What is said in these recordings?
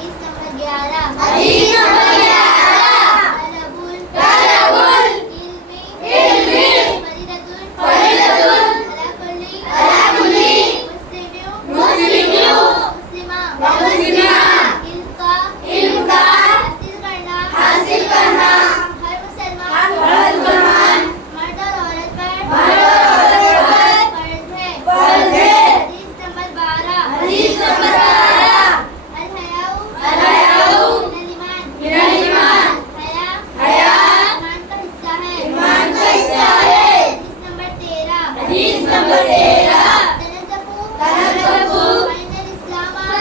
حدیث نمبر 11 طلبُ العلم فریضۃ علی کل مسلم و مسلمہ علم کا حاصل کرنا ہر مسلمان مرد اور عورت پر فرض ہے. حدیث نمبر 12 الحیاء من الایمان حیا ایمان کا حصہ ہے. حدیث نمبر 13 تنزفوا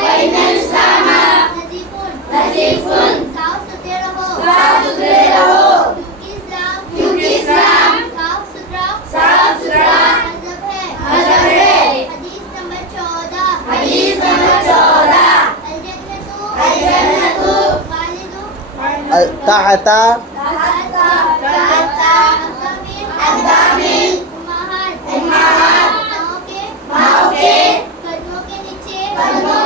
فإن الإسلام نظیف صاف ستھرے رہو کیونکہ اسلام صاف ستھرا مذہب ہے. حدیث نمبر 14 الجنت تحت اقدام امہات ماؤں کے قدموں